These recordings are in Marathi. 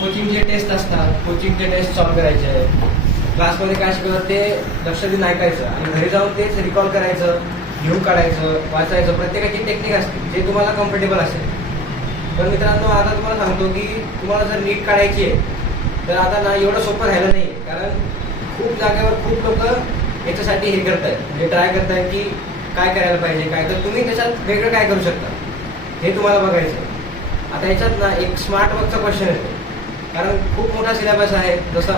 कोचिंगचे टेस्ट असतात, कोचिंगचे टेस्ट सॉल्व्ह करायचे, क्लासमध्ये काय शिकवतात ते लक्ष देऊन ऐकायचं आणि घरी जाऊन तेच रिकॉल करायचं, लिहून काढायचं, वाचायचं. प्रत्येकाची टेक्निक असते जे तुम्हाला कम्फर्टेबल असेल. पण मित्रांनो, आता तुम्हाला सांगतो की तुम्हाला जर नीट काढायची आहे तर आता ना एवढं सोपं राहिलं नाही. कारण खूप जागेवर खूप लोक याच्यासाठी हे करत आहेत, म्हणजे ट्राय करत आहेत की काय करायला पाहिजे, काय. तर तुम्ही त्याच्यात वेगळं काय करू शकता हे तुम्हाला बघायचं. आता याच्यात ना एक स्मार्ट वर्कचा क्वेश्चन येतो. कारण खूप मोठा सिलेबस आहे, जसं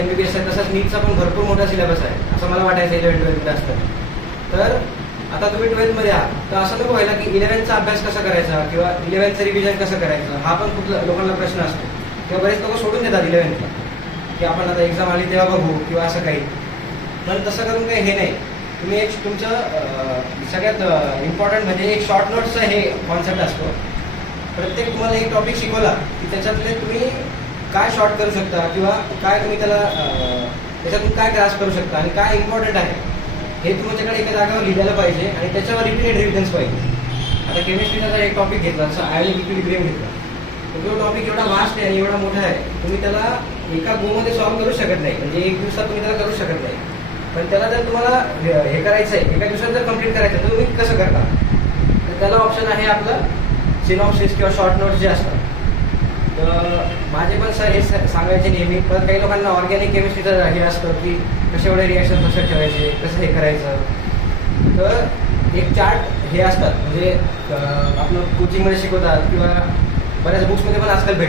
MBBS आहे तसंच नीटचा पण भरपूर मोठा सिलेबस आहे असं मला वाटायचं 11th-12th असतं. तर आता तुम्ही 12th आहात, तर असं नको व्हायला की 11thचा अभ्यास कसा करायचा किंवा 11thचं रिव्हिजन कसं करायचं, हा पण खूप लोकांना प्रश्न असतो. किंवा बरेच लोक सोडून देतात 11thला की आपण आता एक्झाम आली तेव्हा बघू किंवा असं काही. पण तसं करून काही हे नाही. तुम्ही एक तुमचं सगळ्यात इम्पॉर्टंट म्हणजे एक शॉर्ट नोट्सचं हे कॉन्सेप्ट असतो. प्रत्येक तुम्हाला एक टॉपिक शिकवला की त्याच्यातले तुम्ही काय शॉर्ट करू शकता किंवा काय तुम्ही त्याला त्याच्यातून काय ग्रास्प करू शकता आणि काय इम्पॉर्टंट आहे हे तुमच्याकडे एका जागेवर लिहिलेलं पाहिजे आणि त्याच्यावर रिपीटेड रिव्हिजन्स पाहिजे. आता केमिस्ट्रीचा जर एक टॉपिक घेतला, जसं आयोनिक इक्विलिब्रियम घेतला, तर तो टॉपिक एवढा वास्ट आहे आणि एवढा मोठा आहे, तुम्ही त्याला एका गोमध्ये सॉल्व्ह करू शकत नाही. म्हणजे एक दिवसात तुम्ही त्याला करू शकत नाही. पण त्याला जर तुम्हाला हे करायचं आहे, एका दिवसात जर कम्प्लीट करायचं तर तुम्ही कसं करता, तर त्याला ऑप्शन आहे आपलं सिनॉप्सिस किंवा शॉर्ट नोट्स जे असतात. तर माझे पण सर हे सांगायचे नेहमी. पण काही लोकांना ऑर्गॅनिक केमिस्ट्रीचं हे असतं की कसे एवढे रिॲक्शन कसं ठेवायचे, कसं हे करायचं. तर एक चार्ट हे असतात, म्हणजे आपलं कोचिंगमध्ये शिकवतात किंवा बऱ्याच बुक्समध्ये पण आजकाल भेटतात.